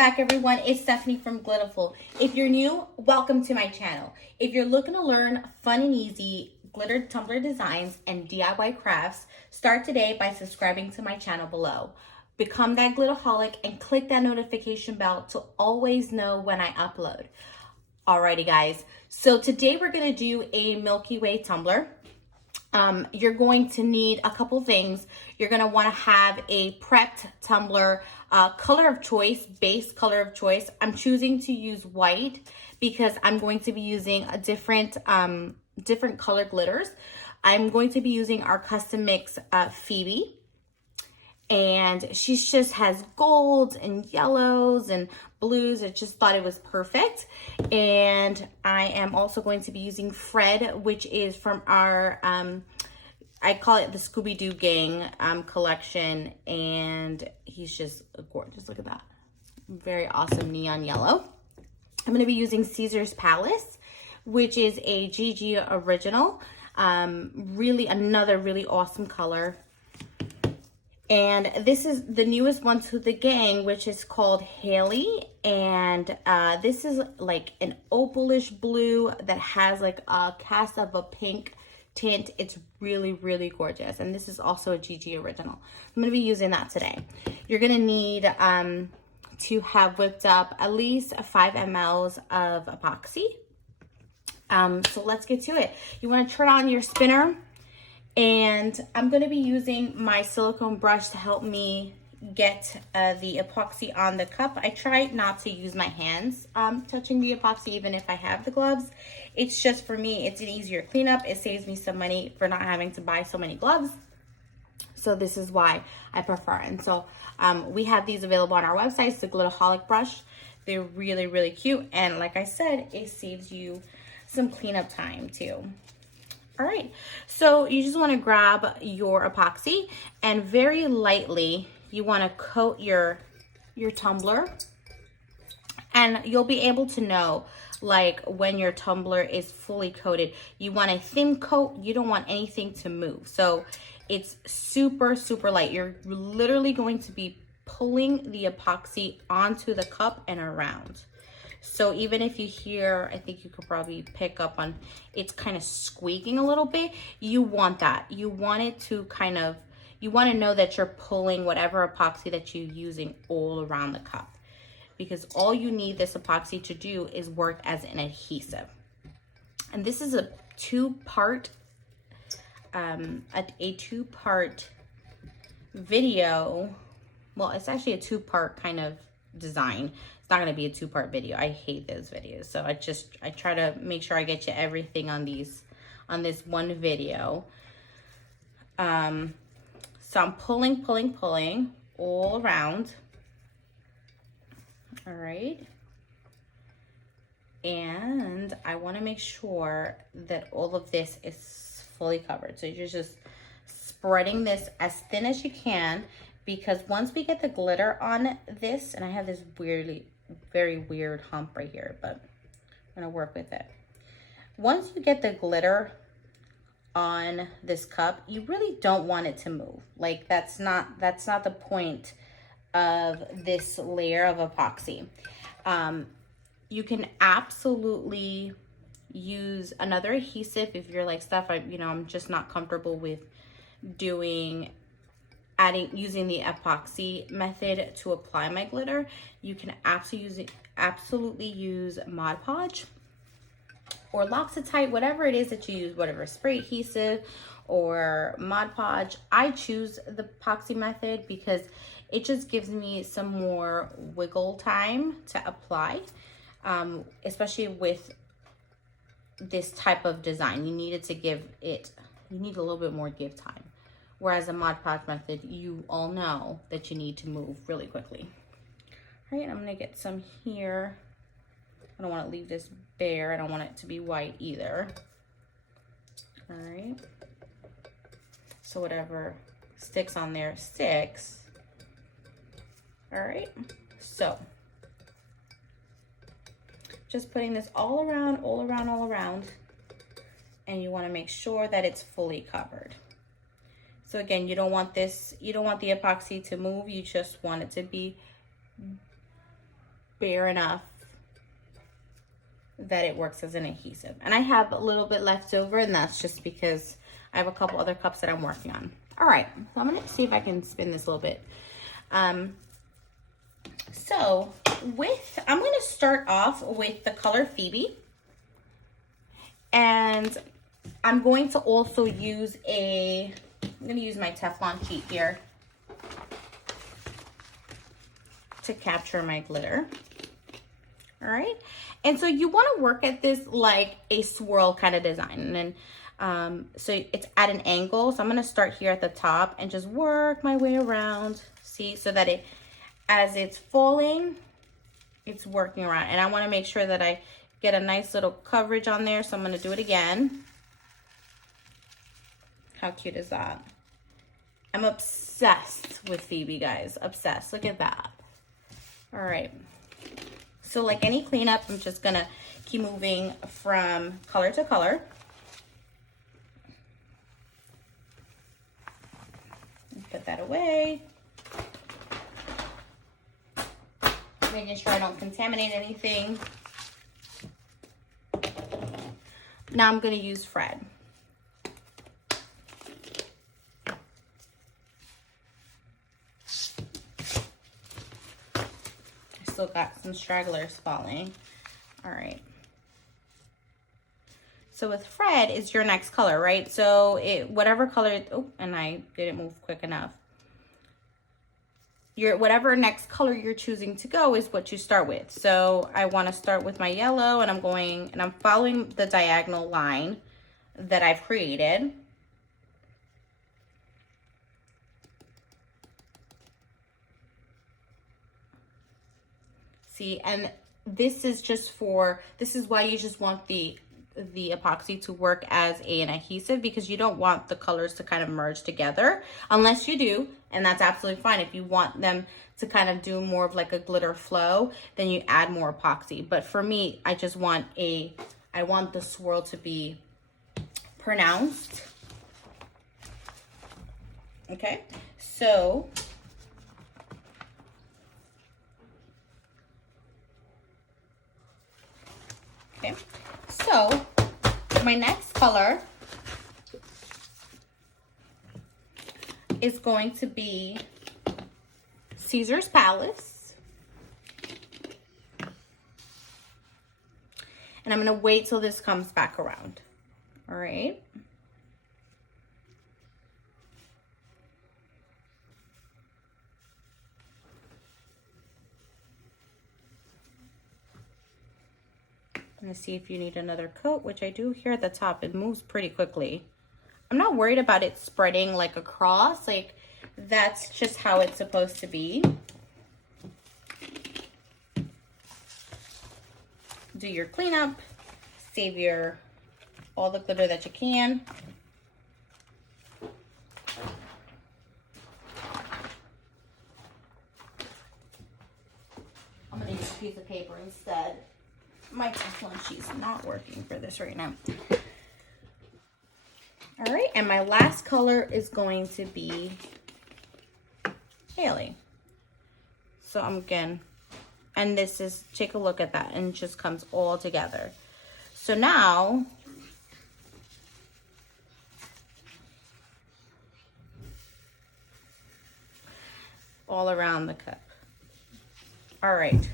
back, everyone. It's Stephanie from Glittaful. If you're new, welcome to my channel. If you're looking to learn fun and easy glitter tumbler designs and DIY crafts, start today by subscribing to my channel below. Become that Glittaholic and click that notification bell to always know when I upload. Alrighty, guys. So today we're going to do a Milky Way tumbler. You're going to need a couple things. You're going to want to have a prepped tumbler, color of choice, base color of choice. I'm choosing to use white because I'm going to be using a different color glitters. I'm going to be using our custom mix Phoebe. And she just has golds and yellows and blues. I just thought it was perfect. And I am also going to be using Fred, which is from our, I call it the Scooby-Doo Gang collection. And he's just gorgeous. Look at that. Very awesome neon yellow. I'm going to be using Caesar's Palace, which is a GG original. Really another really awesome color. And this is the newest one to the gang, which is called Haley. And this is like an opalish blue that has like a cast of a pink tint. It's really, really gorgeous. And this is also a GG original. I'm going to be using that today. You're going to need to have whipped up at least 5 mLs of epoxy. So let's get to it. You want to turn on your spinner. And I'm going to be using my silicone brush to help me get the epoxy on the cup. I try not to use my hands touching the epoxy, even if I have the gloves. It's just, for me, it's an easier cleanup. It saves me some money for not having to buy so many gloves. So this is why I prefer. And so we have these available on our website. It's the Glittaholic brush. They're really, really cute. And like I said, it saves you some cleanup time too. All right, so you just want to grab your epoxy and very lightly you want to coat your tumbler, and you'll be able to know like when your tumbler is fully coated. You want a thin coat, you don't want anything to move. So it's super, super light. You're literally going to be pulling the epoxy onto the cup and around. So even if you hear, I think you could probably pick up on, it's kind of squeaking a little bit. You want that. You want it to kind of, you want to know that you're pulling whatever epoxy that you're using all around the cup. Because all you need this epoxy to do is work as an adhesive. And this is a two-part video. Well, it's actually a two-part kind of design. Not going to be a two-part video. I hate those videos. So I try to make sure I get you everything on this one video. So I'm pulling all around. All right. And I want to make sure that all of this is fully covered. So you're just spreading this as thin as you can, because once we get the glitter on this, and I have this very weird hump right here, but I'm gonna work with it. Once you get the glitter on this cup, you really don't want it to move. Like that's not the point of this layer of epoxy. You can absolutely use another adhesive if you're like, Steph, I'm just not comfortable with using the epoxy method to apply my glitter. You can absolutely use Mod Podge or Loctite, whatever it is that you use, whatever spray adhesive or Mod Podge. I choose the epoxy method because it just gives me some more wiggle time to apply, especially with this type of design. You need a little bit more give time. Whereas a Mod Podge method, you all know that you need to move really quickly. All right, I'm gonna get some here. I don't wanna leave this bare. I don't want it to be white either. All right. So whatever sticks on there sticks. All right, so just putting this all around, and you wanna make sure that it's fully covered. So again, you don't want the epoxy to move. You just want it to be bare enough that it works as an adhesive. And I have a little bit left over, and that's just because I have a couple other cups that I'm working on. All right, so I'm gonna see if I can spin this a little bit. So I'm gonna start off with the color Phoebe. And I'm going to also use I'm gonna use my Teflon sheet here to capture my glitter. All right, and so you want to work at this like a swirl kind of design, and then so it's at an angle. So I'm gonna start here at the top and just work my way around. See, so that as it's falling, it's working around, and I want to make sure that I get a nice little coverage on there. So I'm gonna do it again. How cute is that? I'm obsessed with Phoebe, guys. Obsessed. Look at that. All right. So like any cleanup, I'm just gonna keep moving from color to color. Put that away. Making sure I don't contaminate anything. Now I'm gonna use Fred. Still got some stragglers falling. All right. So with Fred is your next color, right? So whatever color, oh, and I didn't move quick enough. Whatever next color you're choosing to go is what you start with. So I want to start with my yellow, and I'm following the diagonal line that I've created. See, and this is why you just want the epoxy to work as an adhesive, because you don't want the colors to kind of merge together unless you do, and that's absolutely fine. If you want them to kind of do more of like a glitter flow, then you add more epoxy. But for me, I want the swirl to be pronounced. Okay, so okay, so my next color is going to be Caesar's Palace. And I'm gonna wait till this comes back around. All right. I'm gonna see if you need another coat, which I do here at the top. It moves pretty quickly. I'm not worried about it spreading like across, like that's just how it's supposed to be. Do your cleanup, save all the glitter that you can. I'm gonna use a piece of paper instead. My Teflon sheet's not working for this right now. All right, and my last color is going to be Haley. So and this is, take a look at that, and it just comes all together. So now, all around the cup. All right.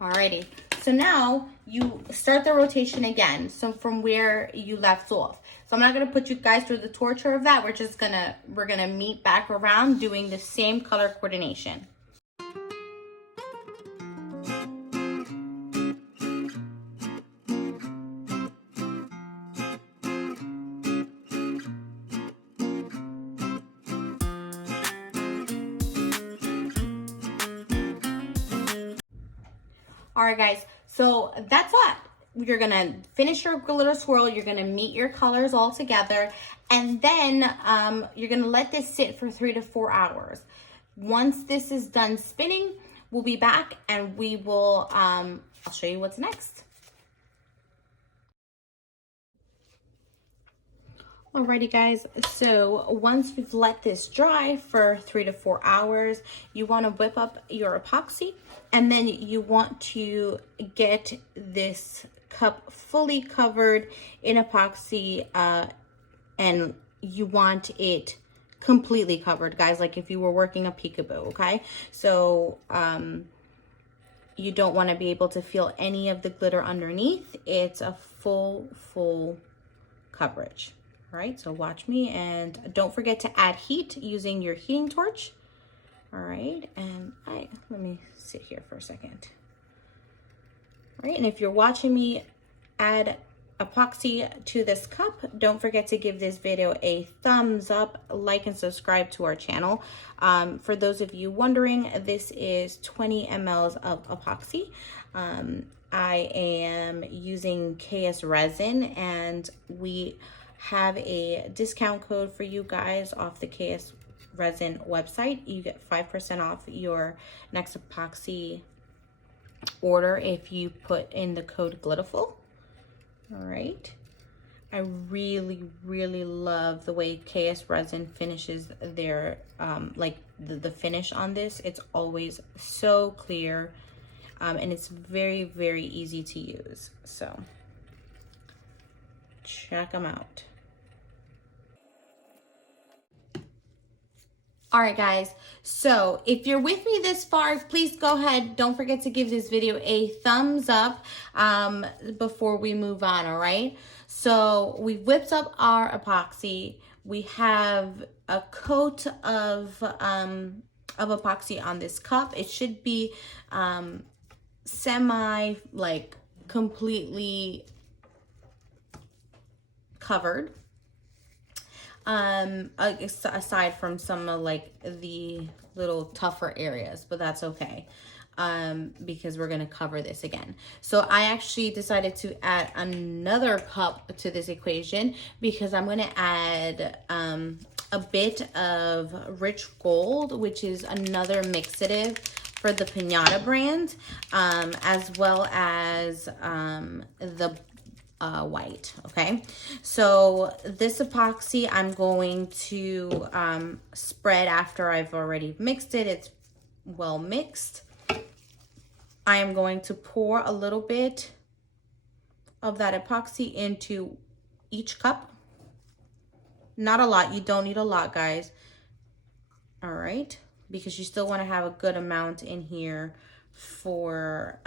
Alrighty, so now you start the rotation again, so from where you left off. So I'm not gonna put you guys through the torture of that. We're gonna meet back around doing the same color coordination. All right, guys, so that's it. You're gonna finish your glitter swirl, you're gonna meet your colors all together, and then you're gonna let this sit for 3 to 4 hours. Once this is done spinning, we'll be back and we will, I'll show you what's next. Alrighty guys, so once you've let this dry for 3 to 4 hours, you want to whip up your epoxy, and then you want to get this cup fully covered in epoxy, and you want it completely covered, guys, like if you were working a peekaboo, okay? So you don't want to be able to feel any of the glitter underneath. It's a full coverage. All right, so watch me, and don't forget to add heat using your heating torch. All right, and let me sit here for a second. All right, and if you're watching me add epoxy to this cup, don't forget to give this video a thumbs up, like, and subscribe to our channel. For those of you wondering, this is 20 mLs of epoxy. I am using KS resin, and we have a discount code for you guys off the KS resin website. You get 5% off your next epoxy order if you put in the code Glittaful. All right, I really love the way KS resin finishes their like the finish on this. It's always so clear, and it's very easy to use, so check them out. All right, guys, so if you're with me this far, please go ahead. Don't forget to give this video a thumbs up before we move on, all right? So we whipped up our epoxy. We have a coat of epoxy on this cup. It should be semi, like, completely covered. Aside from some of like the little tougher areas, but that's okay, because we're gonna cover this again. So I actually decided to add another cup to this equation because I'm gonna add a bit of rich gold, which is another mixative for the Pinata brand, as well as the white. Okay, so this epoxy I'm going to spread after I've already mixed it. It's well mixed. I am going to pour a little bit of that epoxy into each cup. Not a lot. You don't need a lot, guys. All right, because you still want to have a good amount in here for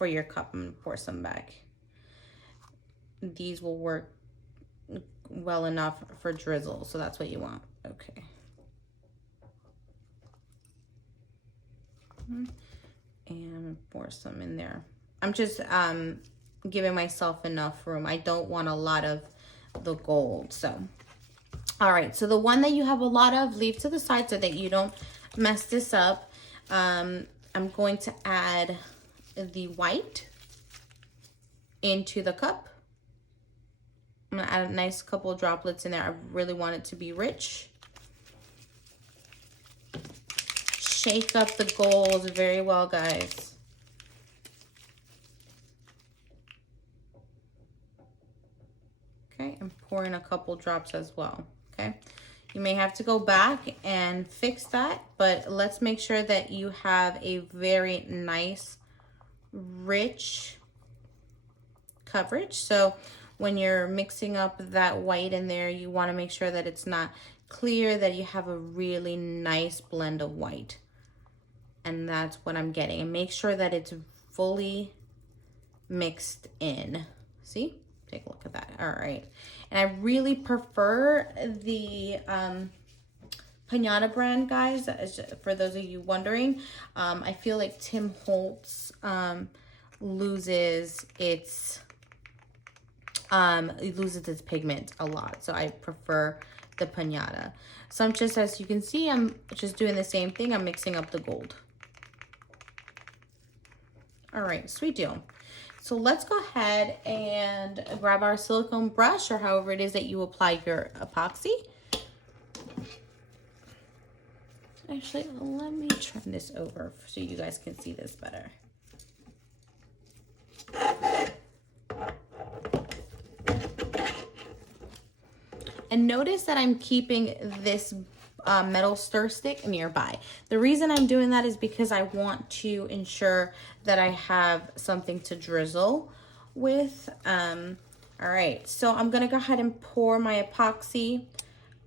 your cup. I'm gonna pour some back. These will work well enough for drizzle, so that's what you want. Okay. And pour some in there. I'm just giving myself enough room. I don't want a lot of the gold. So, all right, so the one that you have a lot of, leave to the side so that you don't mess this up. I'm going to add the white into the cup. I'm gonna add a nice couple of droplets in there. I really want it to be rich. Shake up the gold very well, guys. Okay, and pour in a couple drops as well, okay? You may have to go back and fix that, but let's make sure that you have a very nice, rich coverage. So when you're mixing up that white in there, you want to make sure that it's not clear, that you have a really nice blend of white. And that's what I'm getting. And make sure that it's fully mixed in. See? Take a look at that. All right. And I really prefer the Pinata brand, guys, for those of you wondering. I feel like Tim Holtz loses its pigment a lot, so I prefer the Pinata. So I'm just, as you can see, I'm just doing the same thing. I'm mixing up the gold. All right, sweet deal. So let's go ahead and grab our silicone brush, or however it is that you apply your epoxy. Actually, let me turn this over so you guys can see this better. And notice that I'm keeping this metal stir stick nearby. The reason I'm doing that is because I want to ensure that I have something to drizzle with. All right, so I'm gonna go ahead and pour my epoxy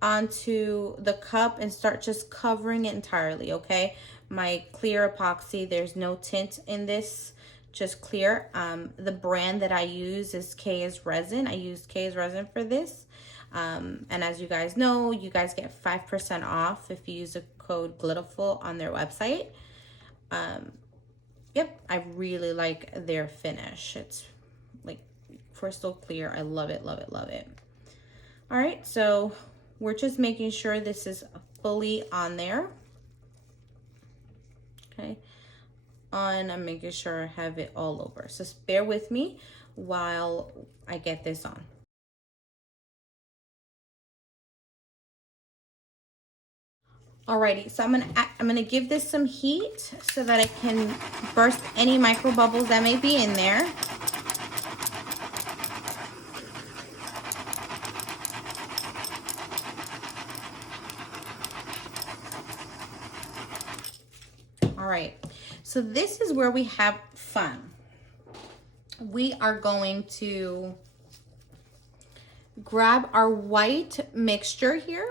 onto the cup and start just covering it entirely, okay? My clear epoxy, there's no tint in this, just clear. The brand that I use is KS Resin. I used KS Resin for this. And as you guys know, you guys get 5% off if you use the code Glittaful on their website. Yep, I really like their finish. It's like crystal clear. I love it, love it, love it. All right, so we're just making sure this is fully on there. Okay, I'm making sure I have it all over. So just bear with me while I get this on. Alrighty, so I'm gonna give this some heat so that I can burst any micro bubbles that may be in there. All right, so this is where we have fun. We are going to grab our white mixture here.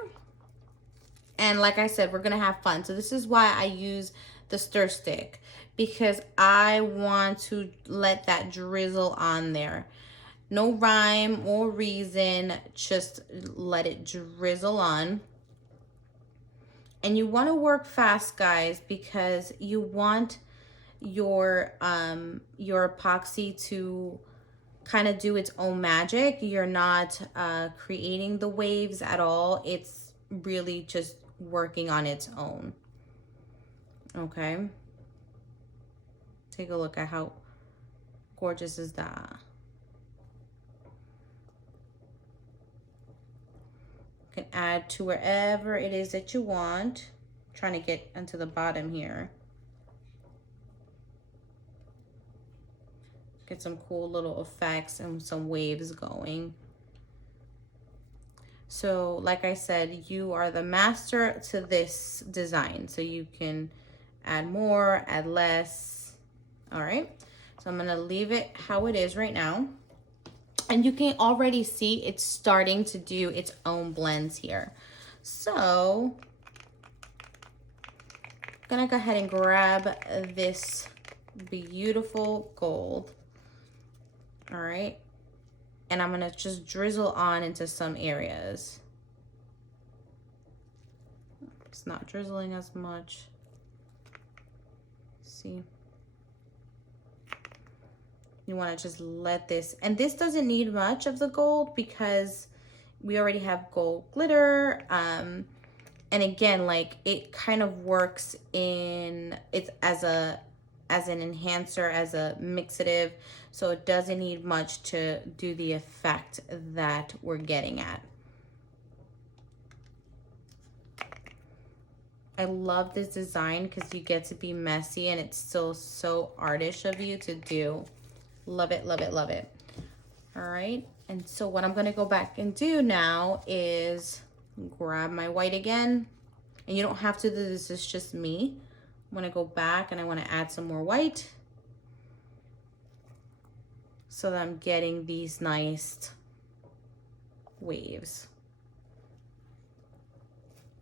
And like I said, we're gonna have fun. So this is why I use the stir stick, because I want to let that drizzle on there. No rhyme or reason, just let it drizzle on. And you wanna work fast, guys, because you want your epoxy to kind of do its own magic. You're not creating the waves at all. It's really just working on its own. Okay, take a look at how gorgeous is that. You can add to wherever it is that you want. I'm trying to get into the bottom here. Get some cool little effects and some waves going. So like I said, you are the master to this design. So you can add more, add less. All right, so I'm gonna leave it how it is right now. And you can already see it's starting to do its own blends here. So I'm gonna go ahead and grab this beautiful gold. All right. And I'm gonna just drizzle on into some areas. It's not drizzling as much. See? You wanna just let this, and this doesn't need much of the gold because we already have gold glitter. And again, like it kind of works in, it's as an enhancer, as a mixative, so it doesn't need much to do the effect that we're getting at. I love this design because you get to be messy and it's still so artish of you to do. Love it, love it, love it. All right, and so what I'm gonna go back and do now is grab my white again. And you don't have to do this, it's just me. I'm gonna go back and I wanna add some more white so that I'm getting these nice waves.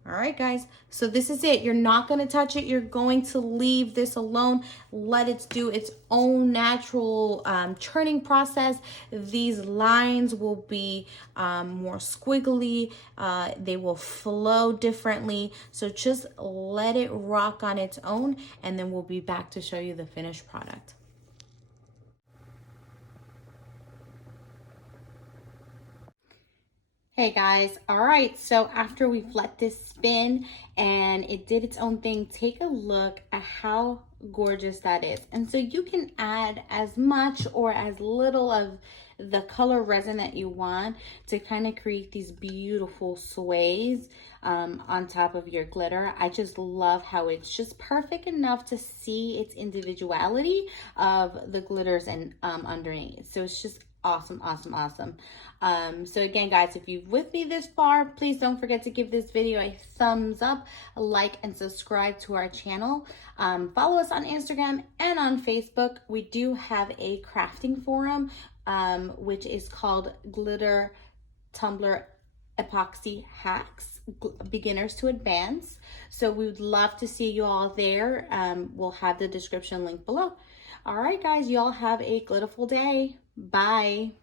All right, guys, so this is it. You're not gonna touch it. You're going to leave this alone. Let it do its own natural churning process. These lines will be more squiggly. They will flow differently. So just let it rock on its own, and then we'll be back to show you the finished product. Hey guys, all right, so after we've let this spin and it did its own thing, take a look at how gorgeous that is. And so you can add as much or as little of the color resin that you want to kind of create these beautiful sways on top of your glitter. I just love how it's just perfect enough to see its individuality of the glitters and underneath. So it's just awesome, awesome, awesome. So again, guys, if you've with me this far, please don't forget to give this video a thumbs up, a like, and subscribe to our channel. Follow us on Instagram and on Facebook. We do have a crafting forum, which is called Glittatumbler Epoxy Hacks, Beginners to Advanced. So we would love to see you all there. We'll have the description link below. All right, guys, you all have a glitterful day. Bye.